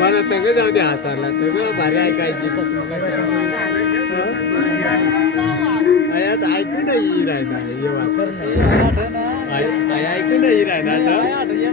मला सगळं जाऊ दे हाताला सगळं भारी ऐकायची ऐकू नाही राहणार ऐकू नाही राहणार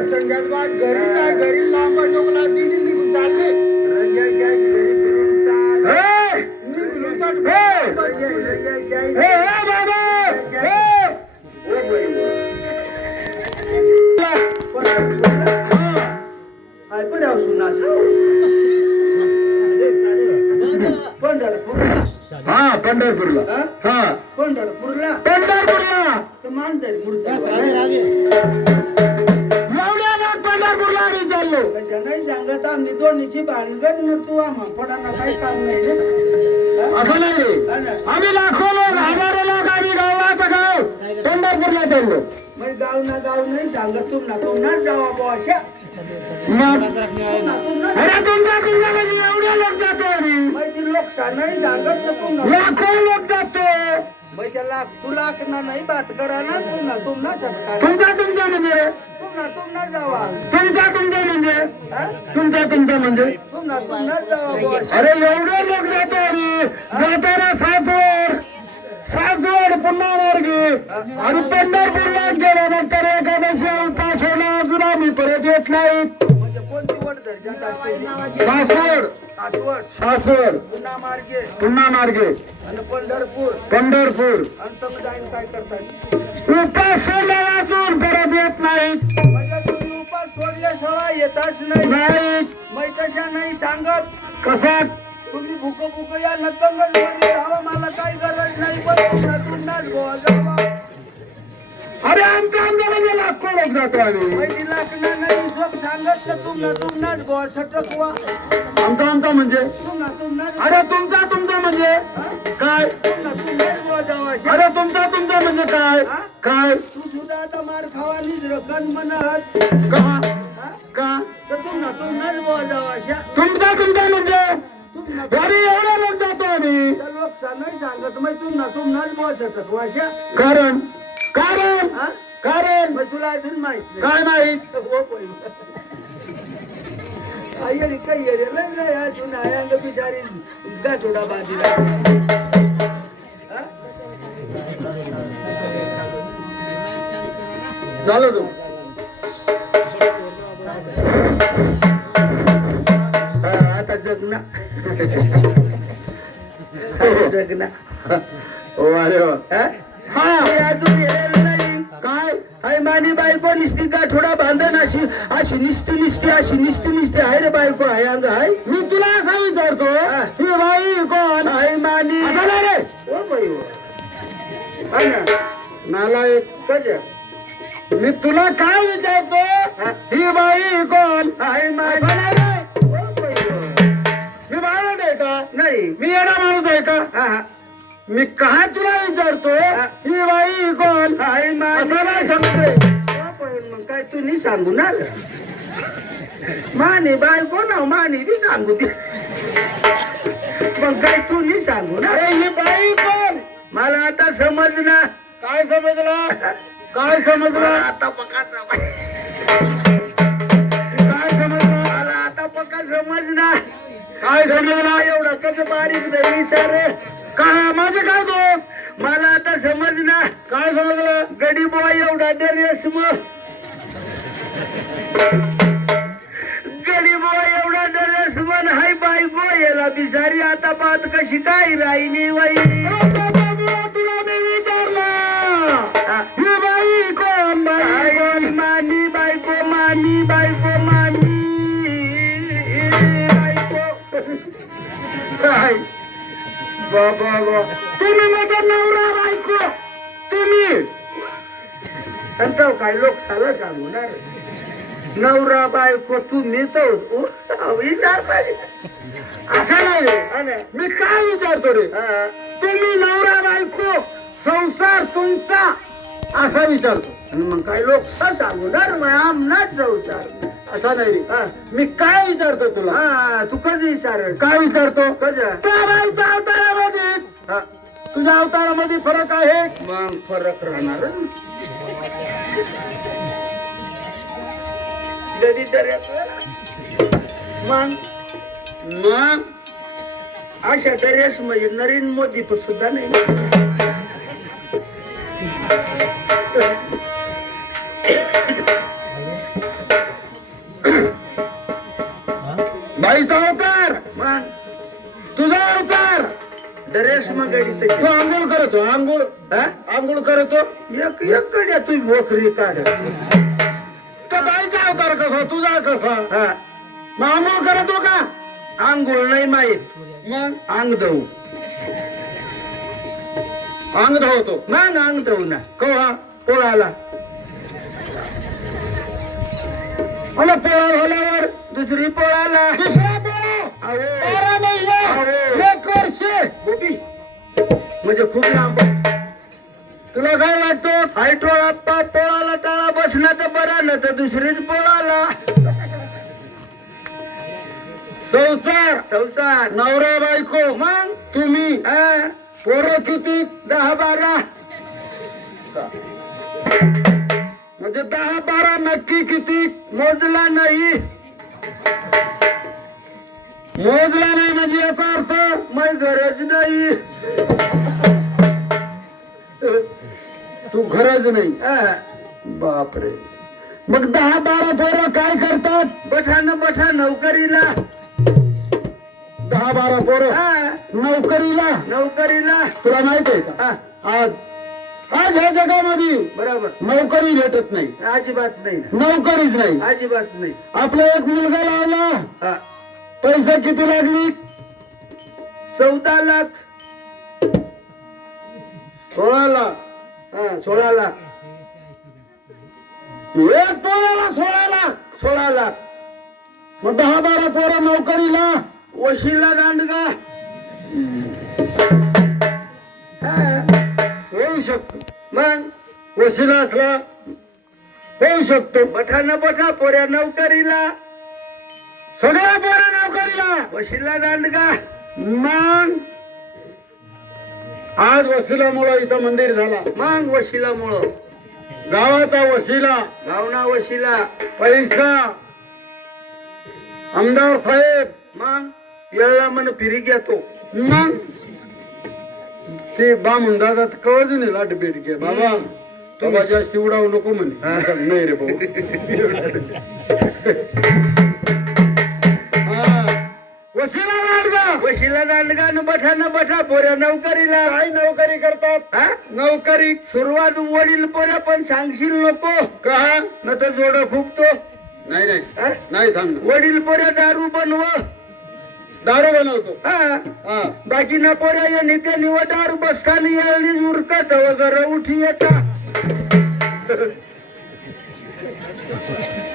घरी लांब डोकला दिंडी निघून चालले रंगाच्या घरी फिरून चाल पंढरपूरला हा पंढरपूरला हा पंढरपूरला पंढरपूरला तर मानतरी मूर्ती पंढरपूरला आम्ही चाललो कशा नाही सांगत आम्ही दोन्हीची भानगड न तू आम्हा पडाना काही काम नाही ना असं नाही रे हा ना? आम्ही लाखो लोक हजारो लोक आम्ही गावाचं गाव पंढरपूरला चाललो मग गाव नाही सांगत तुम्हाला जावा बुवा अशा मग तुम्हाला अरे तुमच्या म्हणजे एवढे लोक जातो आम्ही माहिती लोक नाही सांगत ना तुम्हाला लाखो लोक जातो मग त्याला तू लाख ना नाही बात करा ना तुम्हाला चटका तुमचा म्हणजे तुम्हाला जावा तुमचा म्हणजे हा? तुमचा म्हणजे तुम्हाला जावा बुवा अशा अरे एवढे लोक जातो आम्ही जाताना सासवड पुन्हा मार्गे आणि पंढरपूरला गेल्यानंतर एकादशी उपास होणार अजून आम्ही परत येत नाही म्हणजे कोणती वड दर्जात असते सासवड पुन्हा मार्गे आणि पंढरपूर आणि तुम्ही जाईन काय करता उपास सोडला वाचून परत येत नाही म्हणजे तुम्ही उपास सोडल्याशिवाय येताच नाही मग तशा नाही सांगत कसा तुम्ही भूक या नतंग मध्ये राहावं मला काही गरज नाही पण तुम्हालाच गोवा जावा अरे आमच्या म्हणजे लाखो लोक जातो आम्ही माहिती लागणार नाही सब सांगत ना तुम्हालाच गोवा सटकवा आमचा म्हणजे तुम्हाला अरे तुमचा म्हणजे काय तुम्हालाच गोवा जावा अरे तुमचा म्हणजे काय काय तू सुद्धा आता मार खावा निज रकन म्हणच का हा? का तर तुम्हालाच गोवा जावा अशा तुमचा म्हणजे अरे एवढे लोक जातो आम्ही त्या लोक नाही सांगत मग तुम्हालाच गोवा सटकवा अशा कारण हा? मग तुला अजून माहित नाही काय माहित हो पण. आयरी काही येरेला नाही अजून आयांग बिचारी गाठोडा बांधिला हा? झालं तू आता जगना जगना हो अरे वा हा? हा हे अजून येरेला नाही काय हाय मानी बायको निसती गाठोडा बांधन अशी निसती हाय रे बायको हाय अंग हाय मी तुला असा विचारतो ही बाई कोण हाय मानी असं नाही रे हो बाई हो. हा ना नालायक कज मी तुला काय विचारतो ही बाई कोण हाय असं मानी नाही रे हो बाई हो. मी बावळट आहे का नाही मी येणा माणूस आहे का हा मी काय तुला विचारतो ही बाई कोण हाय मानी असं नाही सांगत रे हो बाई, मग काय तू नाही सांगू ना रे? मानी बायको ना मानी बी सांगू दे मग काय तू नाही सांगू ना अरे ही बाई कोण मला आता समजना काय समजलं काय समजलं आता पक्का काय समजलं मला आता पक्का समजना काय समजलं एवढा कसं बारीक धरली सर काय माझे काय दोष मला आता समजना काय समजलं गडी बॉय एवढा डरेस मग गडी बॉय एवढा डरेस मन हाय बायको याला बिचारी आता बात कशी काय राहिली बाई तुला मी विचारलं ही बाई कोण बाई कोण मानी बायको बायको काय बाबा तुम्ही माझा नवरा बायको तुम्ही आणि काय लोक साला सांगणार नवरा बायको तुम्ही तर विचार पाहिजे असं नाही रे मी काय विचारतो रे तुम्ही नवरा बायको संसार तुमचा असा विचारतो मग काय लोक सांगणार मग आमनाच संसार असा नाही रे मी काय विचारतो तुला हा तू कधी विचार काय विचारतो कधी त्या बाईच्या अवतारामध्ये तुझ्या अवतारामध्ये फरक आहे मग फरक राहणार मग मग अशा ड्रेस म्हणजे नरेंद्र मोदी पण सुद्धा नाही ड्रेस मग गडी तू तशी आंघोळ करतो आंघोळ हा? आंघोळ करतो एक एक गड्या तू भोकरी काढ तर बाईचा अवतार कसा तुझा कसा हा मग आंघोळ करतो का आंघोळ नाही माहीत मग अंग दऊ अंग धावतो मग अंग दऊ ना कवा पोळाला मला पोळा झाल्यावर दुसरी पोळाला दुसरा पोळा अहो 12 महिने अहो. 1 वर्ष गोबी म्हणजे खूप लांब तुला काय वाटतं हाय टोळा पोळाला टाळा बसला तर बरा ना तर दुसरीच पोळाला संसार संसार नवरा बायको मग तुम्ही हा, पोरं किती 10-12 म्हणजे 10-12 नक्की किती मोजला नाही मोजला नाही म्हणजे याचा अर्थ मै गरज नाही तू गरज नाही हा, बापरे मग 10-12 पोरं काय करतात बठा नोकरीला 10-12 पोरं हा, नोकरीला नोकरीला तुला माहित आहे का हा, आज आज ह्या जगामध्ये बरोबर नोकरी भेटत नाही अजिबात नाही नोकरीच नाही अजिबात नाही आपला एक मुलगा लावला हा, पैसा किती लागली 14 लाख 16 लाख हा 16 लाख एक पोराला 16 लाख 16 लाख मग 10-12 पोरं नोकरीला वशिला दांडगा हा, होऊ शकतो मग वशिला असला होऊ शकतो बठा पोऱ्या नोकरीला सगळ्या पोरं नोकरीला वशिला दांडगा मग आज वशिलामुळं इथं मंदिर झाला मग वशिला मुळ गावाचा वशिला गावना वशिला पैसा आमदार साहेब मग वेळला मन फिरी घेतो मग ते बामून दादा कवच नाही लाट भेट घे बाबा तुम्ही जास्त उडावू नको म्हणे नाही रे भाऊ हा. वशिला लाडगा वशिला दांडगा न बठा पोऱ्या नोकरीला काय नोकरी करतात हा नोकरी सुरुवात वडील पोऱ्या पण सांगशील नको का न तर जोड खूपतो नाही नाही हा? नाही सांग वडील पोऱ्या दारू बनव दारू बनवतो हा हा बाकी ना पोऱ्या या नेत्या निवडार बसताना याळीच उरकत वगैरे उठी येता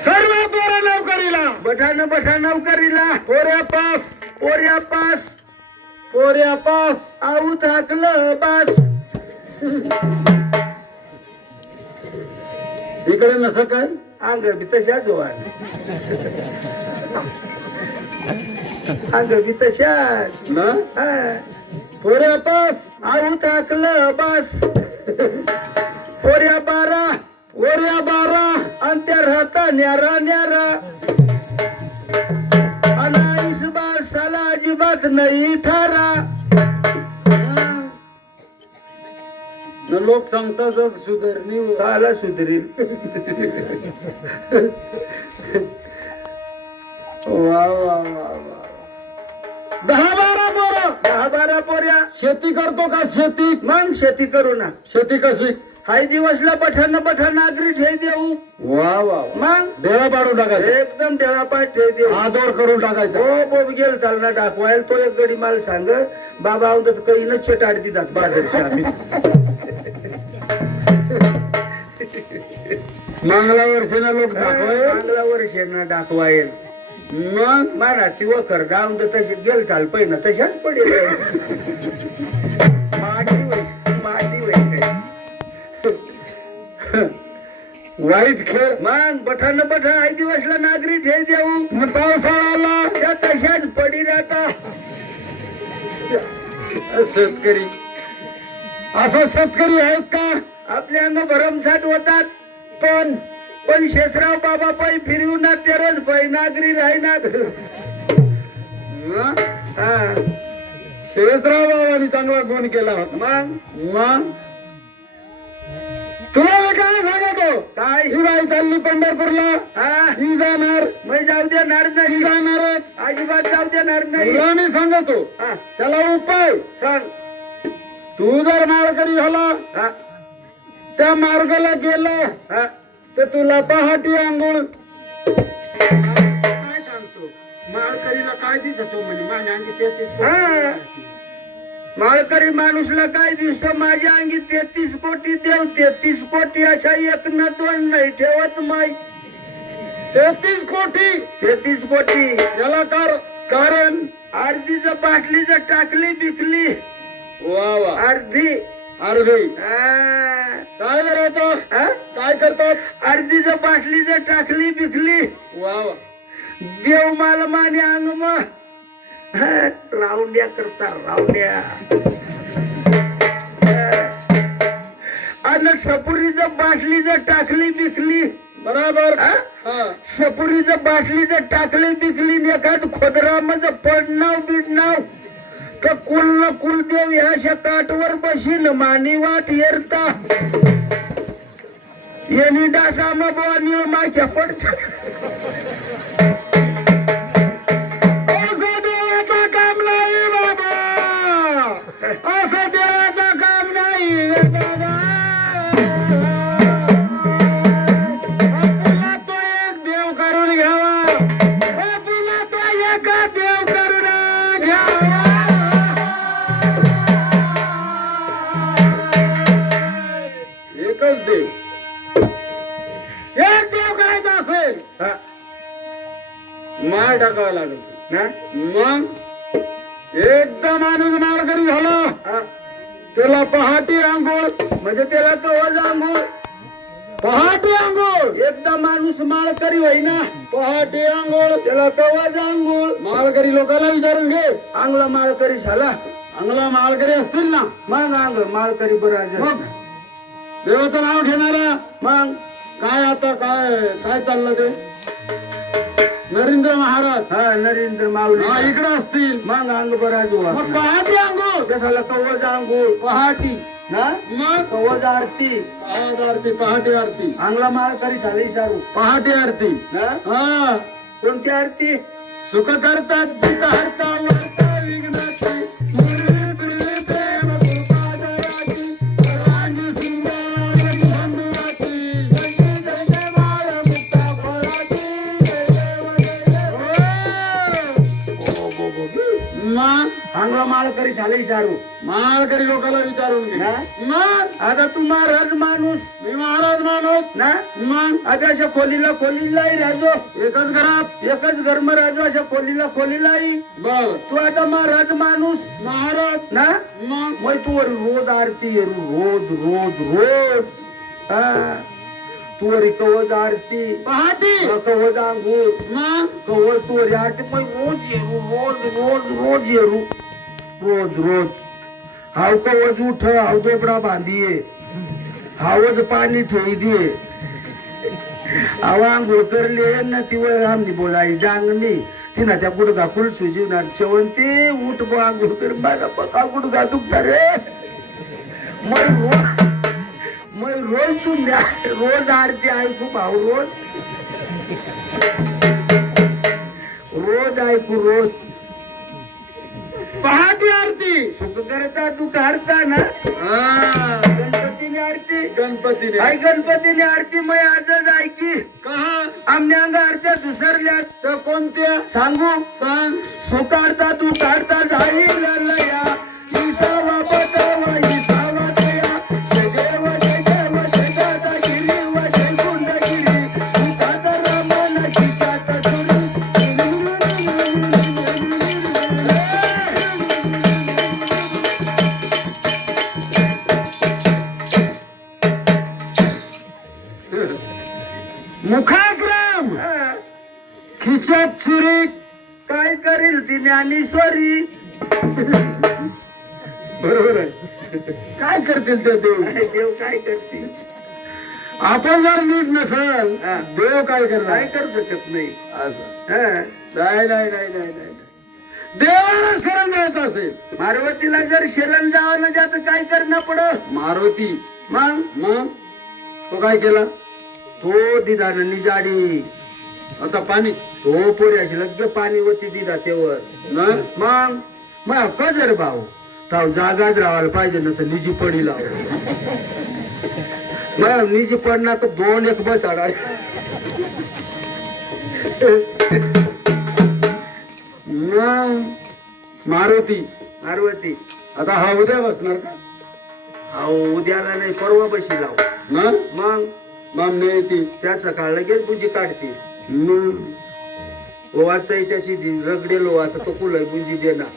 सर्व पोरं नोकरीला बठा नोकरीला पोऱ्या पास पोऱ्या पास पोऱ्या पास आऊत हाकलं बास इकडे नसं काय अंग बी तशाच अंग बी तशाच ना हा. पोऱ्या पास आऊत हाकलं बास पोऱ्या 12 पोऱ्या 12 अंत्या राहता न्यारा अनाईस बासाला अजिबात नाही थारा न लोक सांगता जग सुधारणी काला सुधरील वा वा वा वा 10-12 पोरं 10-12 पोऱ्या शेती करतो का शेती मग शेती करू ना शेती कशी हाय दिवसला बठा नागरी ठेव देऊ वा वा मग डेळा पाडून टाकायचा एकदम डेळापाट ठेव देऊ आदर करून टाकायचा हो बोब गेल चालना दाखवायला तो एक गडी माल सांग बाबा औंदत काही न चटाड दितात बादरशी आम्ही मंगला वर्षाला लोक दाखवाय चांगला वर्षांना दाखवायल मग मराठी वखर जाऊन तर तशी गेल चाल पहिलं तशाच पडेल माटी वय काय वाईट खेळ मग बठा आई दिवसला नागरी ठेव देऊ मग पावसाळा आला त्या तशाच पडी राहता शेतकरी असा शेतकरी आहेत का आपल्या अंग भरमसाठ होतात पण शेषराव बाबा पायी फिरवू ना ते रोज पायी नागरी राहीनात हा शेषराव बाबांनी चांगला गुण केला होता मग तुला मी काय सांगतो काय ही बाई चालली पंढरपूरला हा ही जाणार मी जाऊ देणार ही नाही जाणार अजिबात जाऊ देणार नाही तुला मी सांगतो हा त्याला उपाय सांग तू जर माळकरी झाला हा, त्या मार्गाला गेला हा. तर तुला पहाटे आंघोळ काय सांगतो माळकरीला काय दिसतो म्हणे माझ्या अंगी 33 हा. माळकरी माणूसला काय दिसतं माझ्या अंगी 33 कोटी देव 33 कोटी अशा एक न दोन नाही ठेवत माई 33 कोटी 33 कोटी याला कारण अर्धी जर बाटली जर टाकली बिकली वा वा अर्धी अर्धे हा. काय करायचं हा? काय करतात अर्धी जर बाटली जर टाकली बिकली वा वा देव मला माने अंग मग राऊंड्या करता राऊंड्या आणि सपुरी जर बाटली जर टाकली बिकली बराबर हा? हा सपुरी जर बाटली जर टाकली बिकली आणि एखाद खोदरामध्ये पडणाव बिडणाव तर कुल न कुलदेव ह्या काठवर बशीन मानी वाट येरता येणी डासामा बुवा निळमाच्या पडत असं देवाचं काम नाही बाबा असं देवाचं काम नाही रे बाबा तुला तो एक देव करून घ्यावा तुला तो एक देव करून घ्यावा एकच देव एक देव करायचा असेल हा. माळ टाकावा लागेल ना? मग एकदा माणूस माळकरी झाला हा. त्याला पहाटे आंघोळ म्हणजे त्याला कवच आंघोळ पहाटे आंघोळ एकदा माणूस माळकरी होईना पहाटे आंघोळ त्याला कवच आंघोळ माळकरी लोकांना विचारून घे आंगला माळकरी झाला अंगला माळकरी असतील ना मग अंग माळकरी बराज मग देवाचं नाव घेणारा मग काय आता काय काय चाललं ते नरेंद्र महाराज हा नरेंद्र माऊली हा इकडे असतील मग अंग बराज मग पहाटे आंघोळ त्याला कवच आंघोळ पहाटी ना मग कवच आरती पहाट आरती पहाटे आरती आंगला माळकरी झाली सारू पहाटे आरती ना हा कोणती आरती सुख करतात दुःख हरता वार्ता विघ्नाची मुरली प्रेम कृपादयाची सर्वांगी सुंदर बंधुराची जय जय बाळ मुक्ता फळाची मग आंगला माळकरी झाली सारू माळकरी लोकांना विचारून घे ना? मग आता तू महाराज माणूस मी महाराज माणूस ना मग आता अशा खोलीलाही राजो एकच घरात एकच घरम राजो अशा खोलीलाही बर तू आता महाराज माणूस महाराज ना मग मग तू रोज आरती रोज रोज रोज हा तू कवच आरती पहाटे कवच आंघोळ मग कवच तू आरती पण रोज येरू रोज रोज रोज येरू रोज रोज हाव कवच उठ हाव दोबडा बांधिये हावच पाणी ठेवी दिये हाव आंघोळ करले ना ती वय आमनी बोलाय जांगणी तिना त्या गुडगा कुल सुजीवणार शेवंती उठ बो आंघोळ कर माझा पका गुडगा दुखता रे मग रोज तू रोज आरती ऐकू भाऊ रोज रोज ऐकू रोज पहाटे आरती सुख करता तू करता ना हा गणपतीने आरती गणपतीने आई गणपतीने आरती मग आजच ऐकी कहा आमने अंग आरत्या दुसरल्यात तर कोणत्या सांगू सांग सुकारता तू काढता जाईल लया ईसावा बदवा ईसावा दया जय देव जय देव जय दादा गिरी व जय कुंडगिरी सुखात रमण चितात मुखाग्राम खिशात सुरेख काय करेल ती ज्ञानेश्वरी बरोबर आहे काय करतील ते देव देव काय करते आपण जर नीट नसल हा. देव काय करणार काय करू शकत नाही असं हा. नाही नाही नाही नाही नाही देवाला शरण द्यायचं असेल मारवतीला जर शरण जावं न जात काय करणं पडत मारुती मग तो काय केला तो दिदा निजाडी आता पाणी तो पोऱ्याशी लग्न पाणी होती दिदा तेवर ना मग कजर भाऊ ताव जागाच राहायला पाहिजे ना तर निजी पडी लाव मग निजी पडणार तर 2-1 बस आडा मारुती मारवती आता हा उद्या बसणार का अहो उद्याला नाही परवा बशी लाव मग मामने येतील त्या सकाळ लगेच बुंजी काढतील मग ओवाचा त्याची रगडेलो आता तो कुलाय बुंजी देणार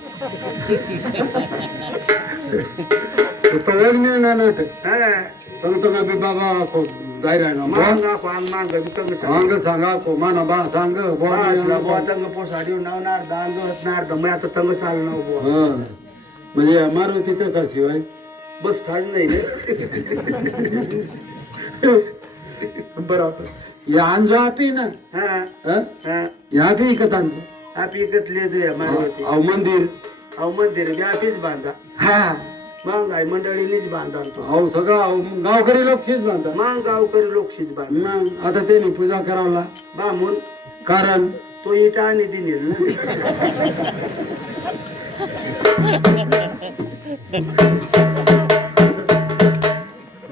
तो मिळणार ना ते हा सांगतो ना बी बाबा को जाय राहणार मांग आखो आंग मांग विकंग सांग सांगा को माना बा सांग बुवा तंग पोसाडी नावणार दांग हसणार दमे आता तंग चाल नाव बुवा म्हणजे मारुती तसा शिवाय बस थाज नाही रे बरोबर या अंजो आपी ना हा हा हा या बी इकत अंजो आपी एकतले तुया मारवती अहो मंदिर अहो मंदिर बी आपीच बांधा हा मग आई मंडळीनीच बांधा तो अहो सगळं अहो गावकरी लोक शेच बांधतात मग गावकरी लोकशीच बांधा मग आता त्यांनी पूजा करावला बामून कारण तो इटा आणि दिनेल ना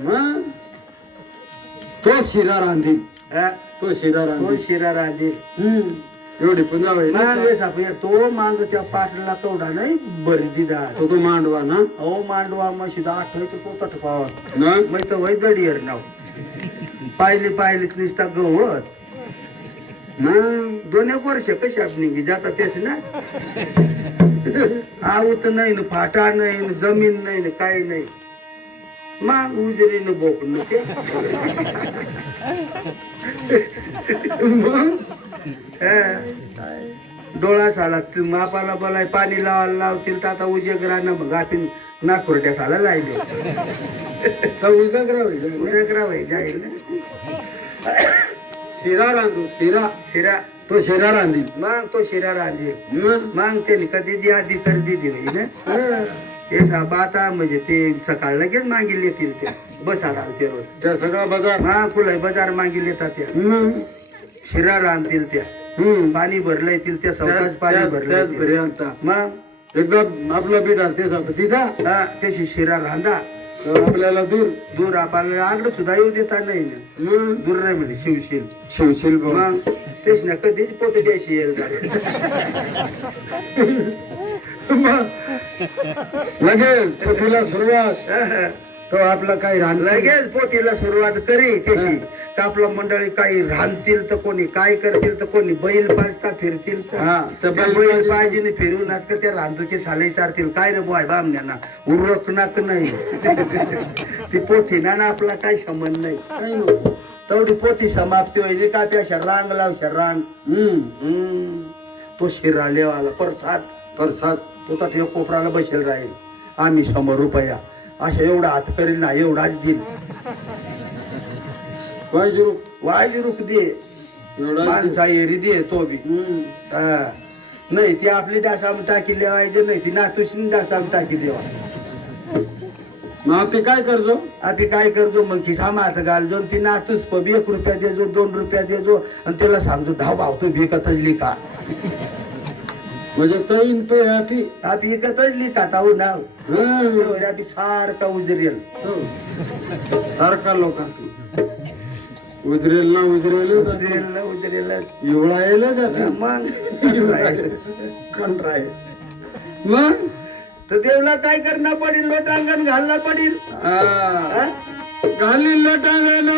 मग तो शिरा रांधील हा, तो शिरा तो रांधील शिरा राधील एवढी पूजा होईल ना. मांग सापया तो मांग त्या पाटला कवडा नाही बरी दिदा तो मांडवा ना अहो मांडवा मग शिदा आठवतो तो तटपावर ना मग तर वय दडियर नाव पाहिलीत निसता गवत ना 2-1 वर्ष कशी आपली जाता तेच ना आवत नाही ना फाटा नाही ना जमीन नाही ना काही नाही मग उजरीनं बोक न ते डोळा साला मापाला बोलाय पाणी लावायला लावतील तर आता उजेगरानं मग आपण नागपुरट्या साला लायले तर उजागरा होईल उजेगरा वय जाईल ना शिरा रांधू शिरा शिरा तो शिरा रांधील मग तो शिरा रांधेल मग मग त्याने कधी जी आधी कर दिली होई ना ते साबा आता म्हणजे ते सकाळ लगेच मागील येतील ते बस आडाल ते रोज त्या सगळा बाजार हा कुलाय बाजार मागील येतात त्या मग शिरा रांधतील त्या पाणी भरलं येतील त्या सौताच पाणी भरलं त्याच येतील. घरी आणता मग एकदा आपला बिडार ते सांगतो तिथं हा त्याची शिरा रांधा तर आपल्याला दूर दूर आपल्याला आगड सुद्धा येऊ देता नाही ना मग दूर नाही म्हणजे शिवशील शिवशील बाबा. मग तेच ना कधीच पोते द्यायची येईल मग लगेच पतीला सुरुवात तो आपला काही राहणार लगेच पोतीला सुरुवात करी त्याची तर आपलं मंडळी काही रांधतील तर कोणी काय करतील तर कोणी बैल पाजता फिरतील हा, तर तर बैल पाहिजे फिरून का त्या रांधूचे साले सारतील काय रे बोय बामण्यांना उरक नाक नाही ती पोथी ना आपला काही संबंध नाही काही नको. तेवढी पोथी समाप्ती होईल का त्या रांग लावशा रांग तो शिरा लेवाला प्रसाद तो तर ते कोपराला बसेल राहील आम्ही 100 रुपया अशा एवढा हात करील ना एवढाच देईल पाहिजे वाज रुख दे एवढा माणसा एरी दे तो बी हा. नाही ती आपली डासाम टाकी लेवायचे नाही ती नातूशी डासाम टाकी देवा मग आपली काय करतो आपली काय करतो मग खिसा मात घालजो ती नातूस पबी 1 रुपया देजो 2 रुपया देजो आणि त्याला सांगतो धाव भावतो भिकत लिका म्हणजे तैन पे आपी आप एकतच लिखात आहो नाव आपली सारखा उजरेल सारखा लोकां उजरेल ना उजरेल उजरेल एवढा येईल मग कंट्राय मग तर देवला काय करणं पडेल लोटांगण घालणं पडेल हा? घालील टांगण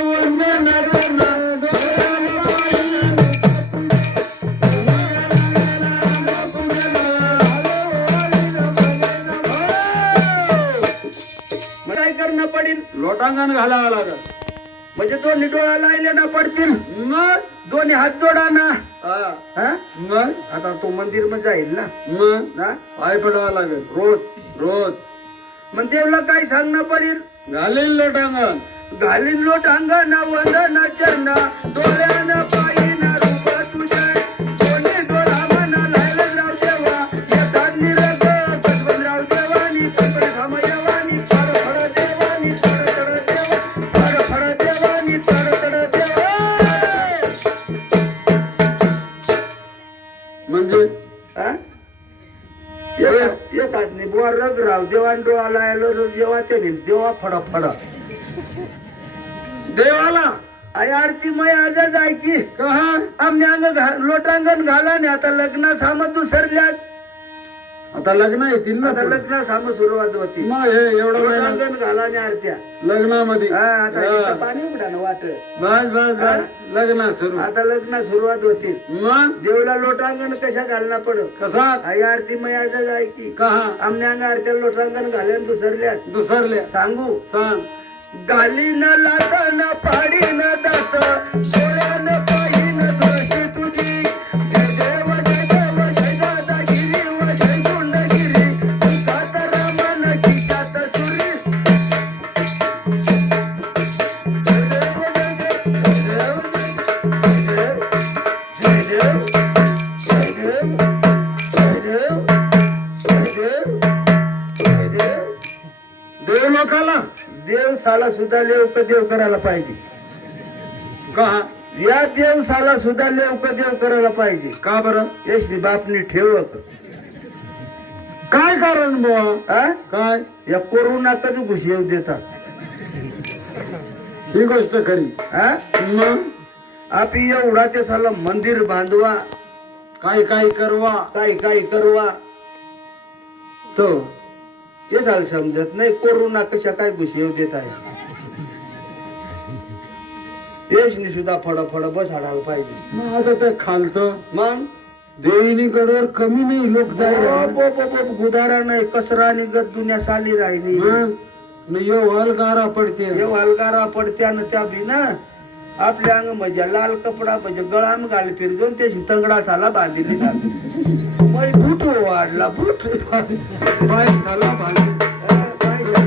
काय करणं पडेल लोटांगण घालावं लागत म्हणजे दोन्ही डोळा लायले ना पडतील मग दोन्ही हात जोडा ना हा? मग आता तो मंदिर मध्ये जाईल ना मग हा? पाय पडावं लागेल रोज मग देवला काय सांगणं पडेल घालील लोटांगण घालीन लोट अंगणा वंदन चरणा डोळ्यानं पायीना रूप तुझे दोन्ही डोळा मना लायले राव देवा येतात निरग गजबजराव देवानी कंकण घामयवानी फड देवानी फड देवा फड देवानी फड देवा म्हणजे हा? एकात नाही बुवा रग राव देवान डोळाला आलो जेव्हा त्याने देवा फडा फडा देवाला आई आरती मय आजच ऐकी कहा आमने अंग लोटांगण घाला ने आता लग्न सामत दुसरल्यात आता लग्न येतील ना आता पुढे. लग्न साम सुरुवात होती मग हे एवढं महिना लोटांगण घाला ने आरत्या लग्नामध्ये हा आता हा. नुसतं पाणी उघडा ना वाट बस बस हा? बस लग्न सुरू आता लग्न सुरुवात होती मग देवला लोटांगण कशा घालना पड कसा आई आरती मय आजच ऐकी कहा आमने अंग आरत्या लोटांगण घाल्यान दुसरल्यात दुसरल्या सांगू सांग गालीन लाटान पाडीन दास डोळ्यान पाहिन दोषी तुझी जय देव जय देव जय दादागिरी व जय गुंडगिरी तुझात रामन खिशात सुरी जय देव जय देव जय देव जय देव जय देव जय देव देव लोकाला देव साला सुद्धा लेवक देव करायला पाहिजे कहा या देव साला सुद्धा लेवक देव करायला पाहिजे का बरं यशनी बापनी ठेवक काय कारण बुवा हा काय या कोरोना कधी घुस येऊ देता ही गोष्ट खरी हा मग आपी एवढा ते झालं मंदिर बांधवा काय काय करवा काय करवा तो ते झालं समजत नाही कोरोना कशा काय घुस येऊ देत आहे यशनी सुद्धा फड बस हाडायला पाहिजे मग आता ते खालतं मग देवीनी कडवर कमी नाही लोक जाईल गुदारा नाही कसरा आणि गद दुनिया साली राहिली यो हलगारा पडते हे वालगारा पडत्यान त्या बी ना आपल्या अंग म्हणजे लाल कपडा म्हणजे गळाम घाल फिरजून त्याची तंगडा साला बांधली बूट वाढला बूट पाय साला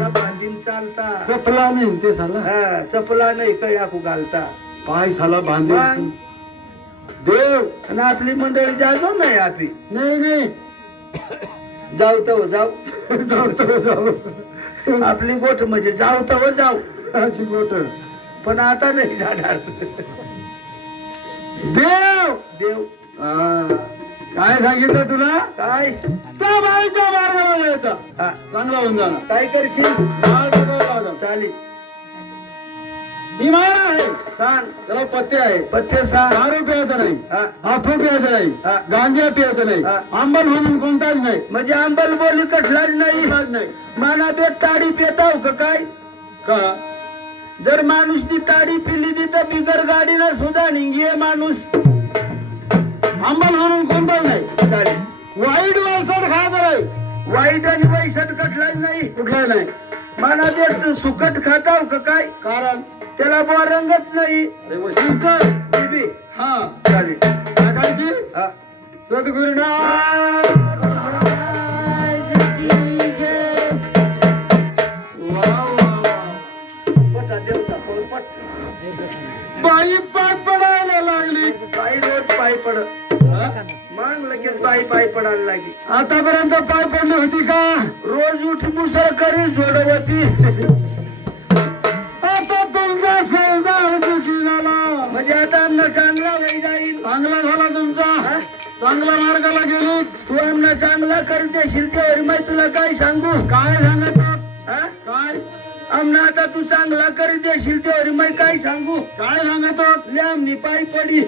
बांधीन चालता चपला नाही ते साला हा चपला नाही काही आखू घालता पाय साला बांधे मग? देव आणि आपली मंडळी जागो नाही आपली नाही नाही जाऊ तर जाऊ जाऊ तर जाऊ आपली गोठ म्हणजे जाऊ तर जाऊ आजी गोट पण आता नाही जाणार देव देव हा. काय सांगितलं तुला काय त्या बाईच्या मार्गाला जायचा हा चांगला होऊन जाणार काय करशील लाल डोकं लावलं. चालेल ही माया आहे सांग त्याला पत्ते आहे पथ्य सांग दारू प्यायचं नाही हा. हाफू प्यायचं नाही हा. गांजा प्यायचं नाही हा. आंबल म्हणून कोणताच नाही म्हणजे आंबल बोली कठलाच नाही नाही माना बेत ताडी पेताव का काय का जर माणूसनी ताडी पिली ती तर बिगर गाडीनं सुद्धा निघे माणूस आंबल म्हणून कोणताच नाही चालेल वाईट वळसट खायचं नाही वाईट आणि वैसट कठलाच नाही कुठलाही नाही माना बेत सुकट खाताव का काय कारण त्याला बुवा रंगत नाही अरे व शिवकर बीबी हा चालेल टाकायची हा. सद्गुरुनाथ वा वा वा पटा देव सापड पट बाई पाय पडायला लागली पायी रोज पाय पड हा? मग लगेच पाय पडायला लागली आतापर्यंत पाय पडली होती का रोज उठ मुसळ करी जोडवती आता तुमचा संसार सुखी झाला म्हणजे आता अन्न चांगला वेळ जाईल चांगला झाला तुमचा हा? चांगल्या मार्गाला गेली तू अन्न चांगला करत देशील त्यावर मी तुला काय सांगू काय सांगत हा? काय अन्न आता तू चांगला करीत देशील त्यावर मी काय सांगू काय सांगत लॅमनी पाय पडी